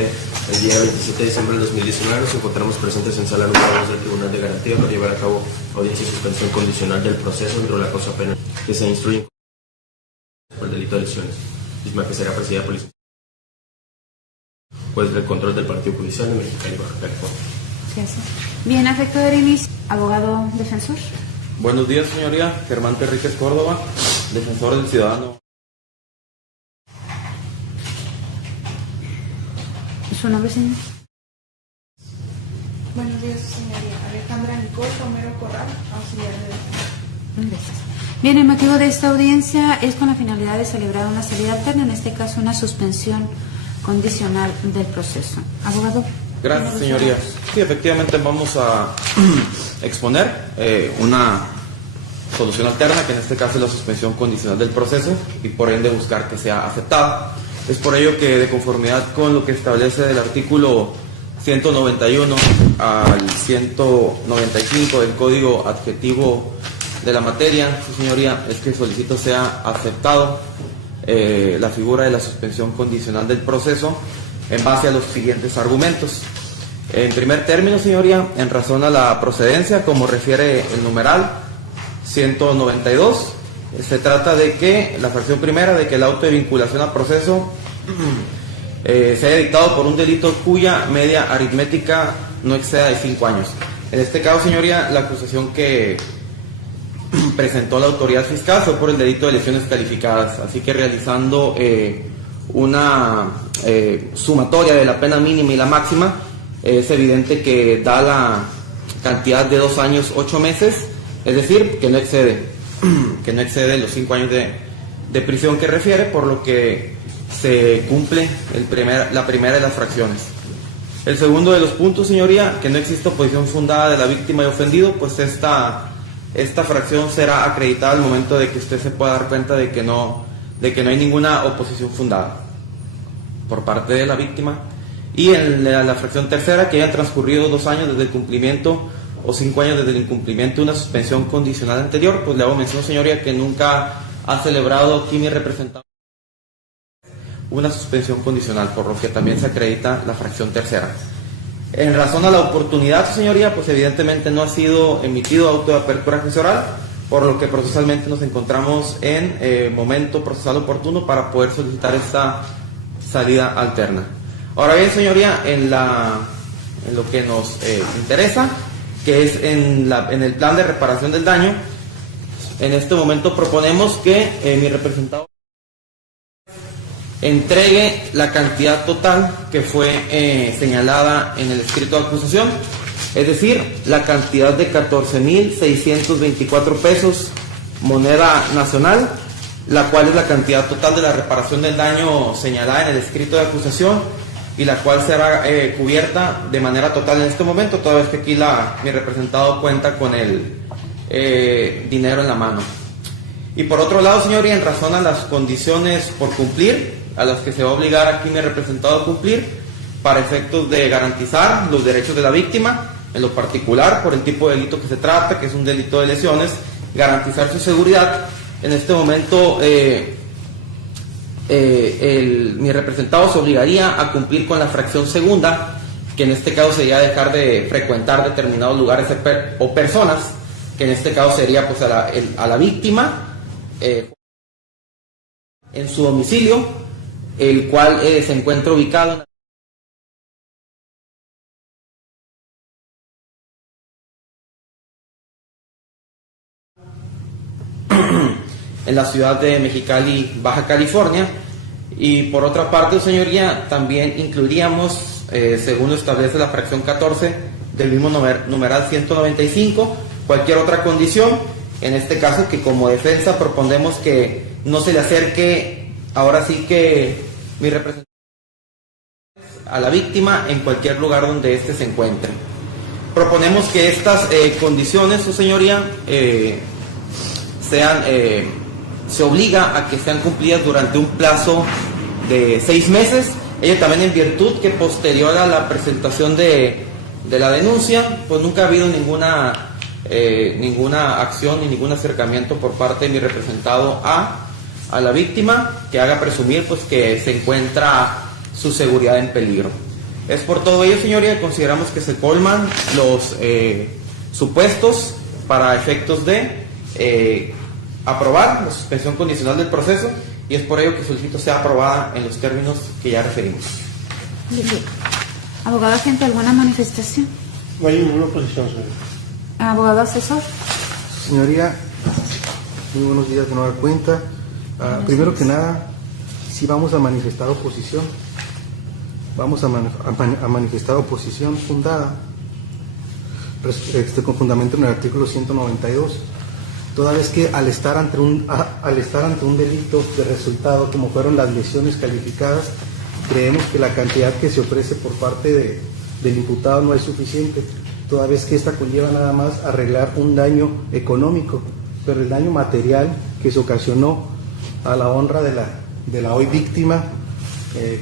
El día 27 de diciembre del 2019 nos encontramos presentes en sala número 2 del Tribunal de Garantía para llevar a cabo audiencia y suspensión condicional del proceso dentro de la causa penal que se instruye por el delito de lesiones, misma que será presidida por el juez del control del Partido Judicial de Mexicali, Baja California. Gracias. Bien, a efecto del inicio, abogado defensor. Buenos días, señoría. Germán Terríquez Córdoba, defensor del ciudadano. ¿Su nombre, señor? Buenos días, señoría. Alejandra Nicole Romero Corral, auxiliar de defensa. Gracias. Bien, el motivo de esta audiencia es con la finalidad de celebrar una salida alterna, en este caso una suspensión condicional del proceso. Abogado. Gracias, señoría. Sí, efectivamente vamos a exponer una solución alterna, que en este caso es la suspensión condicional del proceso, y por ende buscar que sea aceptada. Es por ello que, de conformidad con lo que establece del artículo 191 al 195 del Código Adjetivo de la materia, su señoría, es que solicito sea aceptado la figura de la suspensión condicional del proceso en base a los siguientes argumentos. En primer término, señoría, en razón a la procedencia, como refiere el numeral 192, se trata de que la fracción primera de que el auto de vinculación al proceso se haya dictado por un delito cuya media aritmética no exceda de 5 años. En este caso, señoría, la acusación que presentó la autoridad fiscal fue por el delito de lesiones calificadas, así que realizando una sumatoria de la pena mínima y la máxima, es evidente que da la cantidad de 2 años 8 meses, es decir, que no excede los 5 años de prisión que refiere, por lo que se cumple la primera de las fracciones. El segundo de los puntos, señoría, que no existe oposición fundada de la víctima y ofendido, pues esta fracción será acreditada al momento de que usted se pueda dar cuenta de que no hay ninguna oposición fundada por parte de la víctima. Y en la fracción tercera, que hayan transcurrido 2 años desde el cumplimiento o 5 años desde el incumplimiento de una suspensión condicional anterior, pues le hago mención, señoría, que nunca ha celebrado aquí mi representante una suspensión condicional, por lo que también se acredita la fracción tercera. En razón a la oportunidad, señoría, pues evidentemente no ha sido emitido auto de apertura juicio oral, por lo que procesalmente nos encontramos en momento procesal oportuno para poder solicitar esta salida alterna. Ahora bien, señoría, en lo que nos interesa, que es en el plan de reparación del daño, en este momento proponemos que mi representado entregue la cantidad total que fue señalada en el escrito de acusación, es decir, la cantidad de 14,624 pesos moneda nacional, la cual es la cantidad total de la reparación del daño señalada en el escrito de acusación, y la cual será cubierta de manera total en este momento, toda vez que aquí mi representado cuenta con el dinero en la mano. Y por otro lado, señoría, en razón a las condiciones por cumplir, a las que se va a obligar aquí mi representado a cumplir, para efectos de garantizar los derechos de la víctima, en lo particular por el tipo de delito que se trata, que es un delito de lesiones, garantizar su seguridad. En este momento mi representado se obligaría a cumplir con la fracción segunda, que en este caso sería dejar de frecuentar determinados lugares o personas, que en este caso sería pues a la víctima en su domicilio, el cual se encuentra ubicado en la ciudad de Mexicali, Baja California. Y por otra parte, señoría, también incluiríamos, según lo establece la fracción 14 del mismo numeral 195, cualquier otra condición, en este caso que como defensa proponemos que no se le acerque, ahora sí que mi representante, a la víctima en cualquier lugar donde éste se encuentre. Proponemos que estas condiciones, su señoría, se obliga a que sean cumplidas durante un plazo de 6 meses, ello también en virtud que posterior a la presentación de la denuncia, pues nunca ha habido ninguna acción ni ningún acercamiento por parte de mi representado a la víctima que haga presumir pues que se encuentra su seguridad en peligro. Es por todo ello, señoría, que consideramos que se colman los supuestos para efectos de aprobar la suspensión condicional del proceso, y es por ello que solicito sea aprobada en los términos que ya referimos. Bien. Abogado agente, ¿alguna manifestación? No hay ninguna oposición, señor. Abogado asesor. Señoría, muy buenos días de nueva cuenta. Primero que nada, sí vamos a manifestar oposición. Vamos a manifestar oposición fundada, con fundamento en el artículo 192. Toda vez que al estar ante un delito de resultado, como fueron las lesiones calificadas, creemos que la cantidad que se ofrece por parte del imputado no es suficiente, toda vez que esta conlleva nada más arreglar un daño económico, pero el daño material que se ocasionó a la honra de la hoy víctima,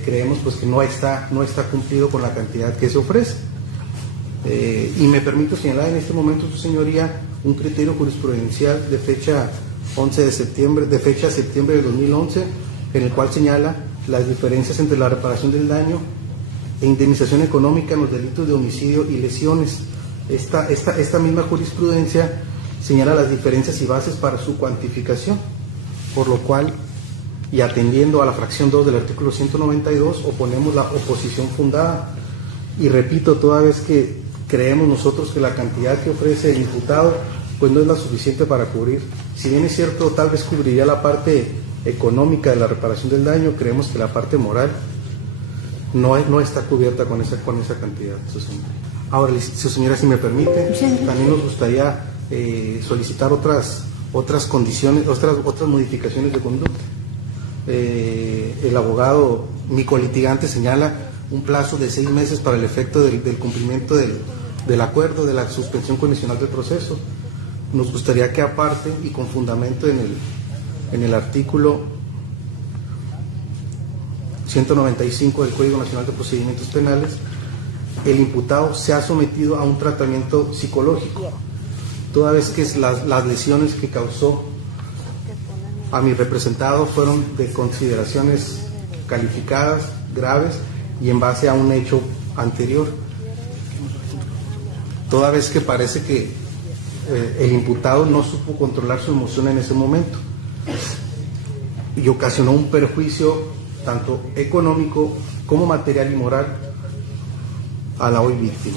creemos pues que no está cumplido con la cantidad que se ofrece. Y me permito señalar en este momento, su señoría, un criterio jurisprudencial de fecha septiembre de 2011, en el cual señala las diferencias entre la reparación del daño e indemnización económica en los delitos de homicidio y lesiones. Esta misma jurisprudencia señala las diferencias y bases para su cuantificación, por lo cual, y atendiendo a la fracción 2 del artículo 192, oponemos la oposición fundada. Y repito, toda vez que creemos nosotros que la cantidad que ofrece el imputado pues no es la suficiente para cubrir, si bien es cierto, tal vez cubriría la parte económica de la reparación del daño, creemos que la parte moral no está cubierta con esa cantidad, su señora. Ahora, su señora, si me permite, también nos gustaría solicitar otras condiciones, otras modificaciones de conducta. El abogado, mi colitigante, señala un plazo de 6 meses para el efecto del cumplimiento del acuerdo de la suspensión condicional del proceso. Nos gustaría que, aparte y con fundamento en el artículo 195 del Código Nacional de Procedimientos Penales, el imputado sea sometido a un tratamiento psicológico, toda vez que las lesiones que causó a mi representado fueron de consideraciones calificadas, graves, y en base a un hecho anterior, toda vez que parece que el imputado no supo controlar su emoción en ese momento y ocasionó un perjuicio tanto económico como material y moral a la hoy víctima.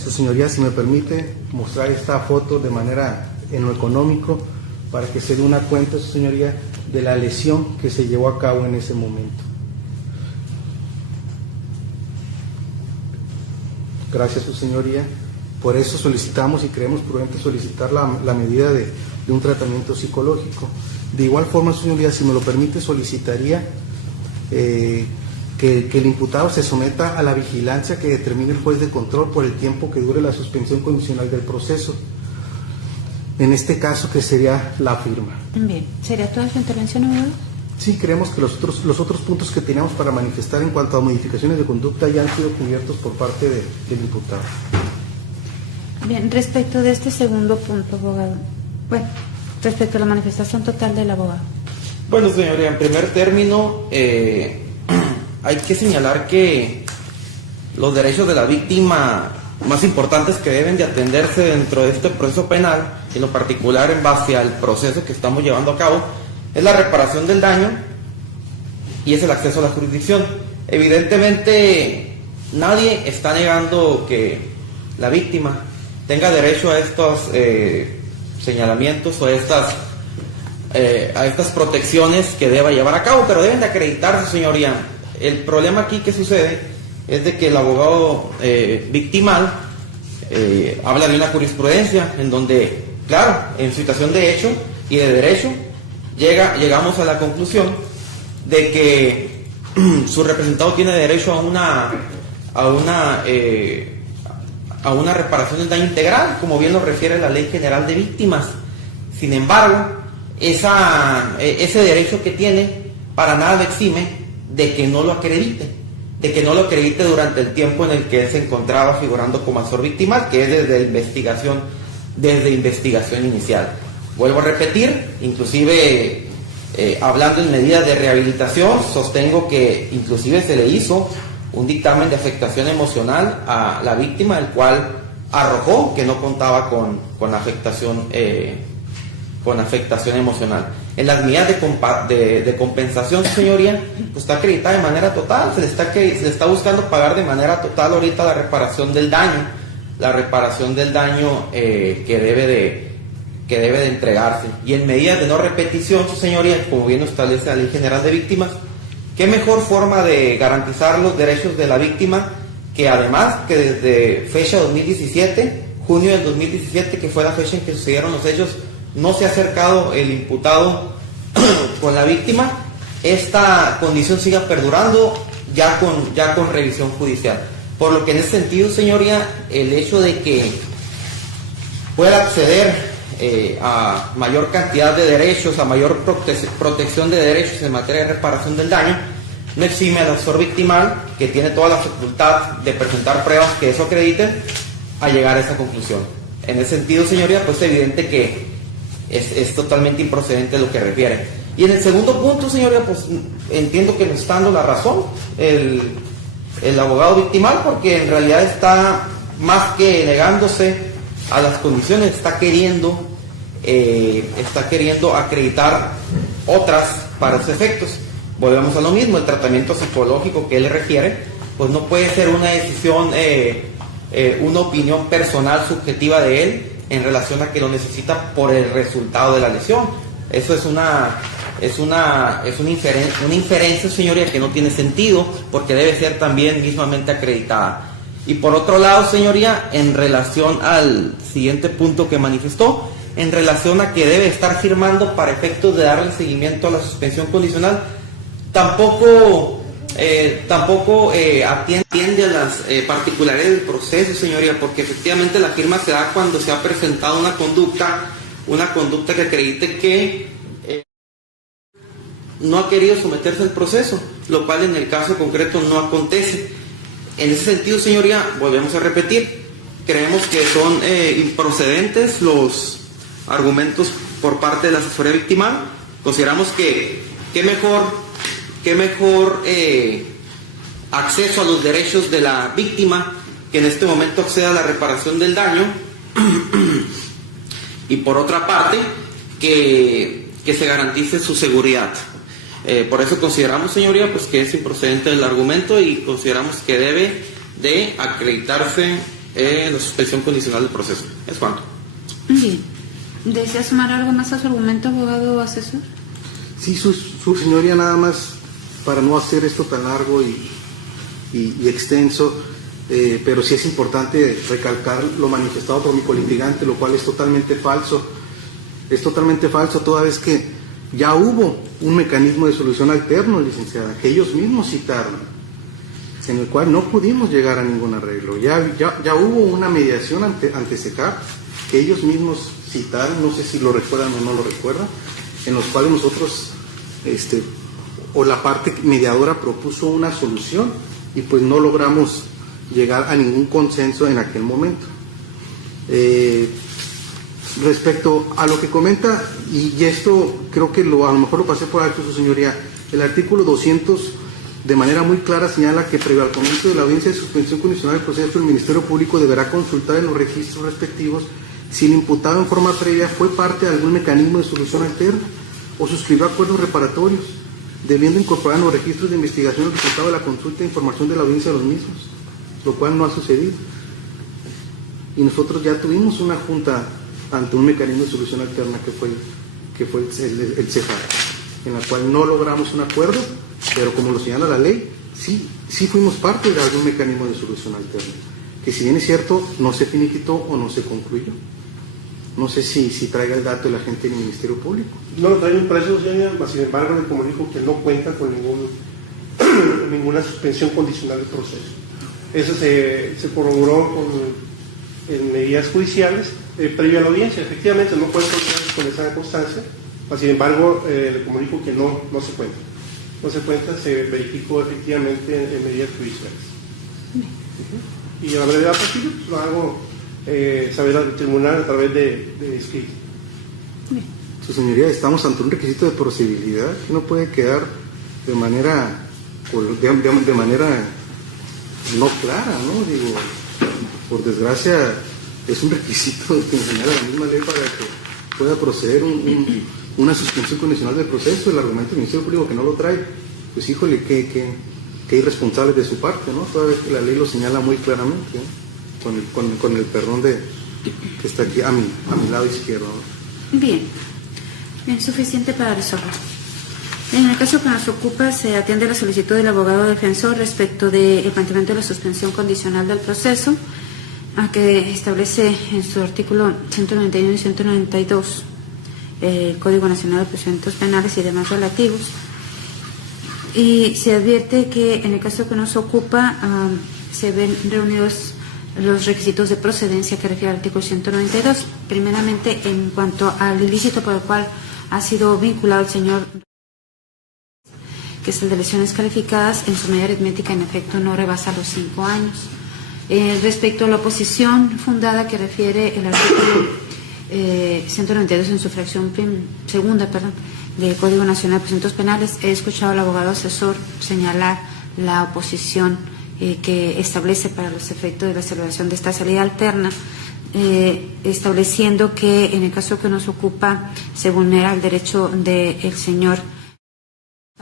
Su señoría, si me permite mostrar esta foto de manera en lo económico, para que se dé una cuenta, su señoría, de la lesión que se llevó a cabo en ese momento. Gracias, su señoría. Por eso solicitamos y creemos prudente solicitar la medida de un tratamiento psicológico. De igual forma, su señoría, si me lo permite, solicitaría que el imputado se someta a la vigilancia que determine el juez de control por el tiempo que dure la suspensión condicional del proceso. En este caso, que sería la firma. Bien, ¿sería toda su intervención, abogado? Sí, creemos que los otros puntos que teníamos para manifestar en cuanto a modificaciones de conducta ya han sido cubiertos por parte del imputado. Bien, respecto de este segundo punto, abogado. Bueno, respecto a la manifestación total del abogado. Bueno, señoría, en primer término, hay que señalar que los derechos de la víctima más importantes que deben de atenderse dentro de este proceso penal, en lo particular en base al proceso que estamos llevando a cabo, es la reparación del daño y es el acceso a la jurisdicción. Evidentemente, nadie está negando que la víctima tenga derecho a estos señalamientos o a estas protecciones que deba llevar a cabo, pero deben de acreditarse, señoría. El problema aquí que sucede es de que el abogado victimal habla de una jurisprudencia en donde, claro, en situación de hecho y de derecho, llegamos a la conclusión de que su representado tiene derecho a una reparación del daño integral, como bien lo refiere la Ley General de Víctimas. Sin embargo, ese derecho que tiene para nada le exime de que no lo acredite, durante el tiempo en el que él se encontraba figurando como actor victimal, que es desde investigación inicial. Vuelvo a repetir, inclusive hablando en medidas de rehabilitación, sostengo que inclusive se le hizo un dictamen de afectación emocional a la víctima, el cual arrojó que no contaba con afectación emocional. En las medidas de compensación, señoría, pues está acreditada de manera total, se le está buscando pagar de manera total ahorita la reparación del daño que debe de entregarse. Y en medidas de no repetición, su señoría, como bien establece la Ley General de Víctimas, qué mejor forma de garantizar los derechos de la víctima que además que desde fecha 2017, junio del 2017, que fue la fecha en que sucedieron los hechos, no se ha acercado el imputado con la víctima, esta condición siga perdurando ya con revisión judicial. Por lo que en ese sentido, señoría, el hecho de que pueda acceder a mayor cantidad de derechos, a mayor protección de derechos en materia de reparación del daño, no exime al asesor victimal, que tiene toda la facultad de presentar pruebas que eso acrediten, a llegar a esa conclusión. En ese sentido, señoría, pues es evidente que es totalmente improcedente lo que refiere. Y en el segundo punto, señoría, pues entiendo que nos está dando la razón el abogado victimal, porque en realidad está más que negándose a las condiciones, está queriendo acreditar otras para esos efectos. Volvemos a lo mismo, el tratamiento psicológico que él refiere, pues no puede ser una decisión, una opinión personal subjetiva de él en relación a que lo necesita por el resultado de la lesión. Eso es una inferencia, señoría, que no tiene sentido, porque debe ser también mismamente acreditada. Y por otro lado, señoría, en relación al siguiente punto que manifestó, en relación a que debe estar firmando para efectos de darle seguimiento a la suspensión condicional, tampoco atiende a las particularidades del proceso, señoría, porque efectivamente la firma se da cuando se ha presentado una conducta que acredite que no ha querido someterse al proceso, lo cual en el caso concreto no acontece. En ese sentido, señoría, volvemos a repetir, creemos que son improcedentes los argumentos por parte de la asesoría victimal. Consideramos que qué mejor acceso a los derechos de la víctima, que en este momento acceda a la reparación del daño, y por otra parte que se garantice su seguridad. Por eso consideramos, señoría, pues que es improcedente el argumento, y consideramos que debe de acreditarse la suspensión condicional del proceso. Es cuanto. Bien. ¿Desea sumar algo más a su argumento, abogado asesor? Sí, su señoría, nada más para no hacer esto tan largo y extenso, pero sí es importante recalcar lo manifestado por mi colitigante, lo cual es totalmente falso. Es totalmente falso, toda vez que ya hubo un mecanismo de solución alterno, licenciada, que ellos mismos citaron, en el cual no pudimos llegar a ningún arreglo. Ya hubo una mediación ante CEJAP, que ellos mismos citaron, no sé si lo recuerdan o no lo recuerdan, en los cuales nosotros, o la parte mediadora propuso una solución, y pues no logramos llegar a ningún consenso en aquel momento. Respecto a lo que comenta, y esto creo que a lo mejor lo pasé por alto, su señoría, el artículo 200 de manera muy clara señala que previo al comienzo de la audiencia de suspensión condicional del proceso, el Ministerio Público deberá consultar en los registros respectivos si el imputado en forma previa fue parte de algún mecanismo de solución alterna o suscribió acuerdos reparatorios, debiendo incorporar en los registros de investigación el resultado de la consulta e información de la audiencia de los mismos, lo cual no ha sucedido. Y nosotros ya tuvimos una junta ante un mecanismo de solución alterna que fue el CEJAP, en la cual no logramos un acuerdo, pero como lo señala la ley, sí fuimos parte de algún mecanismo de solución alterna, que si bien es cierto, no se finiquitó o no se concluyó. No sé si traiga el dato de la gente del Ministerio Público. No lo traigo impreso, señora, mas sin embargo le comunico que no cuenta con ninguna suspensión condicional del proceso. Eso se corroboró en medidas judiciales previo a la audiencia. Efectivamente no puede contar con esa constancia, mas sin embargo le comunico que no se cuenta. No se cuenta, se verificó efectivamente en medidas judiciales. Y a la brevedad posible pues, lo hago saber al tribunal a través de escrito. Su señoría, estamos ante un requisito de procedibilidad que no puede quedar de manera no clara, ¿no? Digo, por desgracia es un requisito que señala la misma ley para que pueda proceder una suspensión condicional del proceso. El argumento del Ministerio Público que no lo trae, pues híjole, qué irresponsable de su parte, ¿no? Toda vez que la ley lo señala muy claramente, ¿no? Con el perdón que está aquí a mi lado izquierdo, ¿no? Bien, suficiente para resolver. En el caso que nos ocupa, se atiende la solicitud del abogado defensor respecto del planteamiento de la suspensión condicional del proceso, a que establece en su artículo 191 y 192 el Código Nacional de Procedimientos Penales y demás relativos. Y se advierte que en el caso que nos ocupa se ven reunidos los requisitos de procedencia que refiere al artículo 192. Primeramente, en cuanto al ilícito por el cual ha sido vinculado el señor, que es el de lesiones calificadas, en su medida aritmética en efecto no rebasa los 5 años. Respecto a la oposición fundada que refiere el artículo 192 en su fracción segunda, del Código Nacional de Procedimientos Penales, he escuchado al abogado asesor señalar la oposición que establece para los efectos de la celebración de esta salida alterna, estableciendo que en el caso que nos ocupa se vulnera el derecho del señor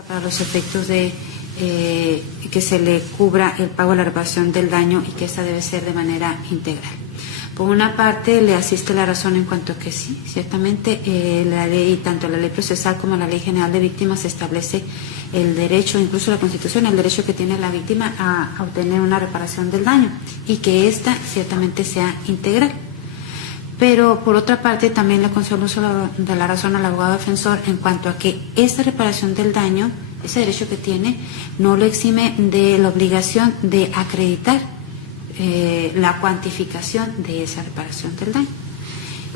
para los efectos de que se le cubra el pago de la reparación del daño y que esta debe ser de manera integral. Por una parte, le asiste la razón en cuanto a que sí, ciertamente la ley, tanto la ley procesal como la ley general de víctimas, establece el derecho, incluso la Constitución, el derecho que tiene la víctima a obtener una reparación del daño y que ésta ciertamente sea integral. Pero por otra parte también le concedo uso de la razón al abogado defensor en cuanto a que esta reparación del daño, ese derecho que tiene, no lo exime de la obligación de acreditar la cuantificación de esa reparación del daño.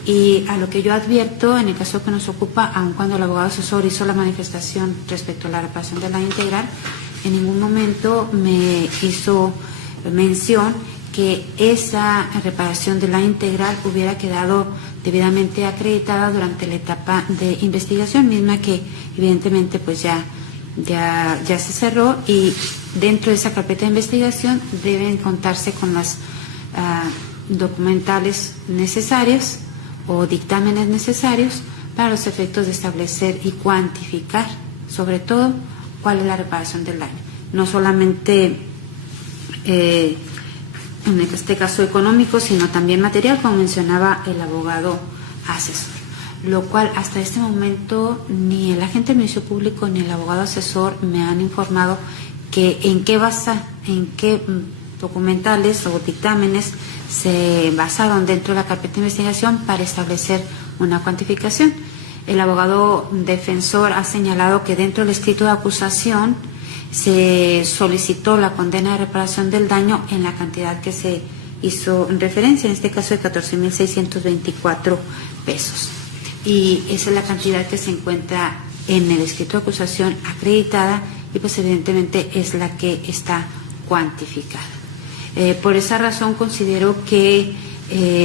Y a lo que yo advierto, en el caso que nos ocupa, aun cuando el abogado asesor hizo la manifestación respecto a la reparación del daño integral, en ningún momento me hizo mención que esa reparación del daño integral hubiera quedado debidamente acreditada durante la etapa de investigación, misma que evidentemente pues ya se cerró, y dentro de esa carpeta de investigación deben contarse con las documentales necesarias o dictámenes necesarios para los efectos de establecer y cuantificar, sobre todo, cuál es la reparación del daño. No solamente en este caso económico, sino también material, como mencionaba el abogado asesor. Lo cual hasta este momento ni el agente del Ministerio Público ni el abogado asesor me han informado que en qué documentales o dictámenes se basaron dentro de la carpeta de investigación para establecer una cuantificación. El abogado defensor ha señalado que dentro del escrito de acusación se solicitó la condena de reparación del daño en la cantidad que se hizo referencia, en este caso de 14.624 pesos. Y esa es la cantidad que se encuentra en el escrito de acusación acreditada y pues evidentemente es la que está cuantificada. Por esa razón considero que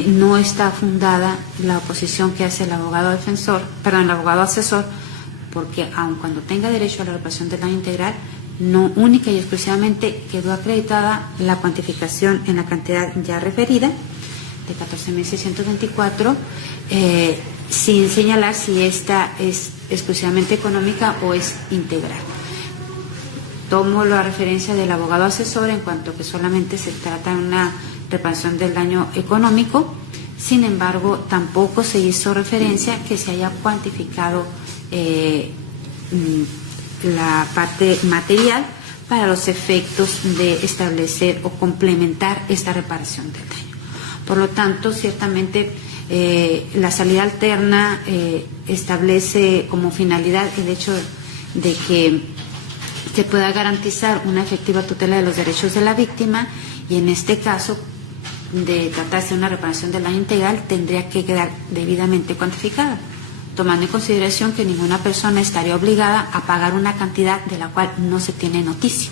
no está fundada la oposición que hace el abogado asesor, porque aun cuando tenga derecho a la reparación del daño integral, no única y exclusivamente quedó acreditada la cuantificación en la cantidad ya referida de 14.624, sin señalar si esta es exclusivamente económica o es integral. Tomo la referencia del abogado asesor en cuanto que solamente se trata de una reparación del daño económico. Sin embargo, tampoco se hizo referencia que se haya cuantificado la parte material para los efectos de establecer o complementar esta reparación del daño. Por lo tanto, ciertamente la salida alterna establece como finalidad el hecho de que se pueda garantizar una efectiva tutela de los derechos de la víctima, y en este caso, de tratarse de una reparación del daño integral, tendría que quedar debidamente cuantificada, tomando en consideración que ninguna persona estaría obligada a pagar una cantidad de la cual no se tiene noticia.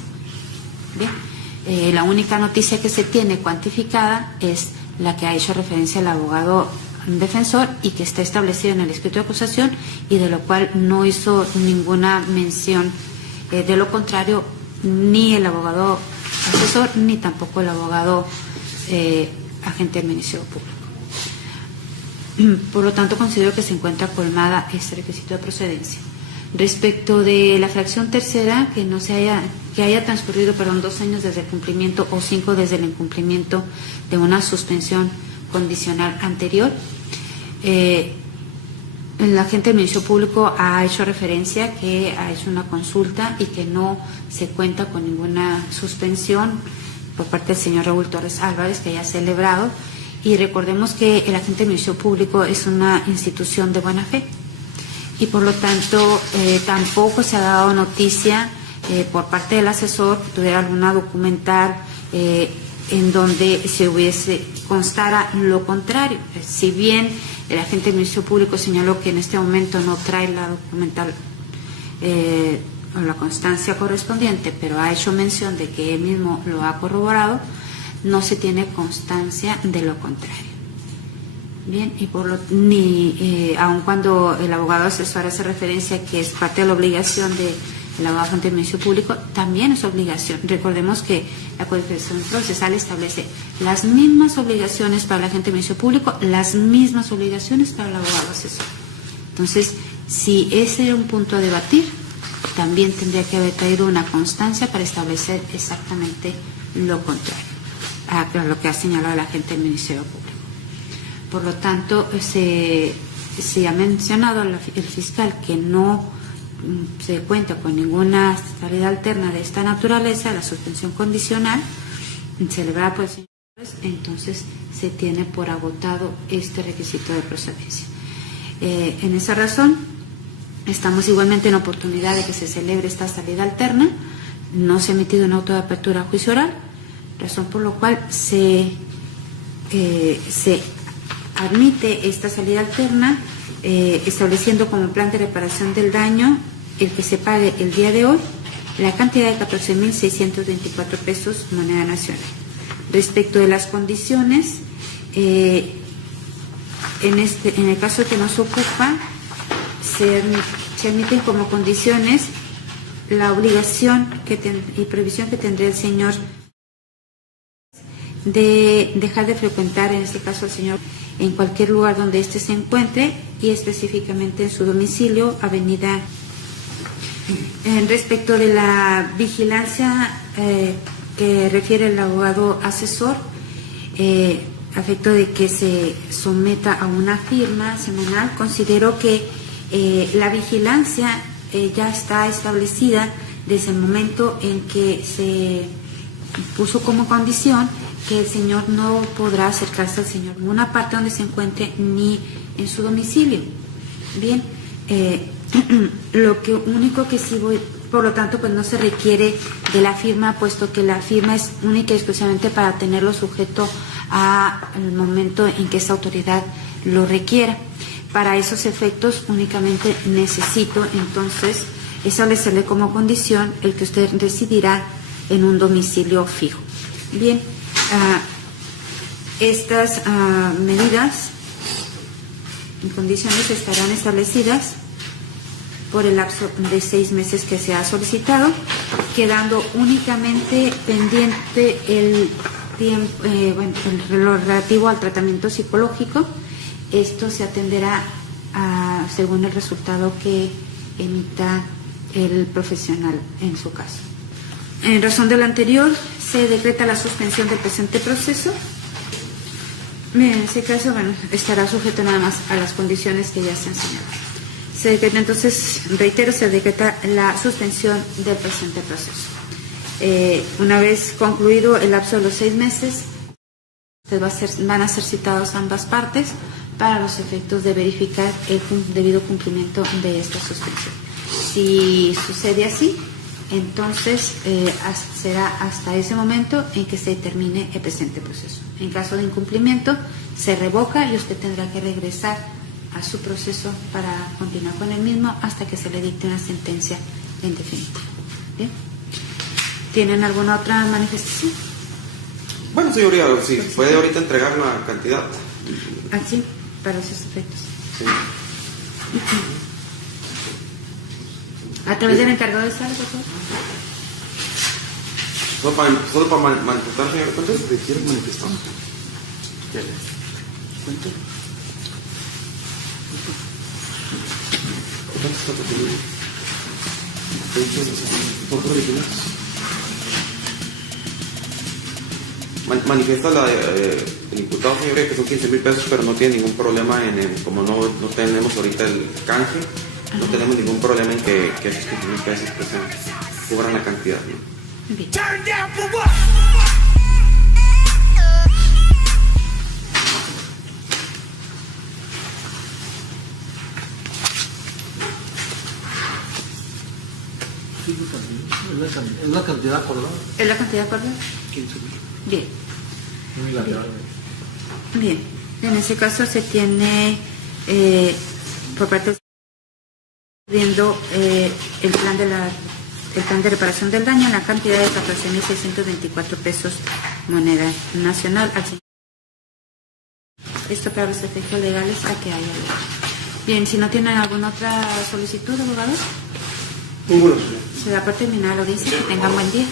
Bien, la única noticia que se tiene cuantificada es la que ha hecho referencia el abogado defensor y que está establecida en el escrito de acusación, y de lo cual no hizo ninguna mención. De lo contrario, ni el abogado asesor, ni tampoco el abogado agente del Ministerio Público. Por lo tanto, considero que se encuentra colmada este requisito de procedencia. Respecto de la fracción tercera, que haya transcurrido 2 años desde el cumplimiento o 5 desde el incumplimiento de una suspensión condicional anterior, el agente del Ministerio Público ha hecho referencia que ha hecho una consulta y que no se cuenta con ninguna suspensión por parte del señor Raúl Torres Álvarez que haya celebrado. Y recordemos que el agente del Ministerio Público es una institución de buena fe y por lo tanto tampoco se ha dado noticia por parte del asesor que tuviera alguna documental en donde constara lo contrario. Si bien el agente del Ministerio Público señaló que en este momento no trae la documental o la constancia correspondiente, pero ha hecho mención de que él mismo lo ha corroborado, no se tiene constancia de lo contrario. Bien, y aun cuando el abogado asesor hace referencia a que es parte de la obligación del abogado agente del Ministerio Público, también es obligación. Recordemos que la codificación procesal establece las mismas obligaciones para el agente del Ministerio Público, las mismas obligaciones para el abogado asesor. Entonces, si ese era un punto a debatir, también tendría que haber traído una constancia para establecer exactamente lo contrario a lo que ha señalado el agente del Ministerio Público. Por lo tanto, se ha mencionado el fiscal que no se cuenta con ninguna salida alterna de esta naturaleza, la suspensión condicional celebrada por el señor Torres, entonces se tiene por agotado este requisito de procedencia. En esa razón, estamos igualmente en oportunidad de que se celebre esta salida alterna. No se ha emitido un auto de apertura a juicio oral, razón por la cual se admite esta salida alterna, estableciendo como plan de reparación del daño el que se pague el día de hoy la cantidad de 14.624 pesos moneda nacional. Respecto de las condiciones, en el caso que nos ocupa, se admiten como condiciones la obligación y previsión que tendría el señor de dejar de frecuentar, en este caso el señor, en cualquier lugar donde éste se encuentre y específicamente en su domicilio, avenida. Respecto de la vigilancia que refiere el abogado asesor, a efecto de que se someta a una firma semanal, considero que la vigilancia ya está establecida desde el momento en que se puso como condición que el señor no podrá acercarse al señor en una parte donde se encuentre ni en su domicilio. Bien, lo único que sí por lo tanto, pues no se requiere de la firma, puesto que la firma es única y exclusivamente para tenerlo sujeto al momento en que esa autoridad lo requiera. Para esos efectos únicamente necesito entonces establecerle como condición el que usted residirá en un domicilio fijo. Bien, estas medidas y condiciones estarán establecidas por el lapso de 6 meses que se ha solicitado, quedando únicamente pendiente el tiempo, lo relativo al tratamiento psicológico. Esto se atenderá según el resultado que emita el profesional en su caso. En razón de lo anterior, se decreta la suspensión del presente proceso. En ese caso, estará sujeto nada más a las condiciones que ya se han señalado. Se decreta, entonces, reitero, se decreta la suspensión del presente proceso. Una vez concluido el lapso de los 6 meses, van a ser citados ambas partes para los efectos de verificar el debido cumplimiento de esta suspensión. Si sucede así, entonces será hasta ese momento en que se termine el presente proceso. En caso de incumplimiento, se revoca y usted tendrá que regresar a su proceso para continuar con el mismo hasta que se le dicte una sentencia en definitivo. ¿Bien? ¿Tienen alguna otra manifestación? Bueno, señoría, si puede ahorita entregar la cantidad. Así, para esos efectos. Sí. A través del encargado de sala, por favor. Solo para manifestar, señor Fuentes. ¿Te quieres manifestar? ¿Cuánto está tu pedido? Manifiesta el imputado, señor, que son 15,000 pesos, pero no tiene ningún problema como no tenemos ahorita el canje, no tenemos ningún problema en que esos 15,000 pesos pues, cubran la cantidad, ¿no? Bien. ¿Es la cantidad acordada? ¿Es la cantidad acordada? 15,000. Bien. Unilateralmente. Bien. En ese caso se tiene por parte viendo el plan de reparación del daño en la cantidad de 14.624 pesos moneda nacional. Esto para los efectos legales a que haya. Bien, si no tienen alguna otra solicitud, abogado, Ninguno, señor. se da por terminada la audiencia. Que tengan buen día.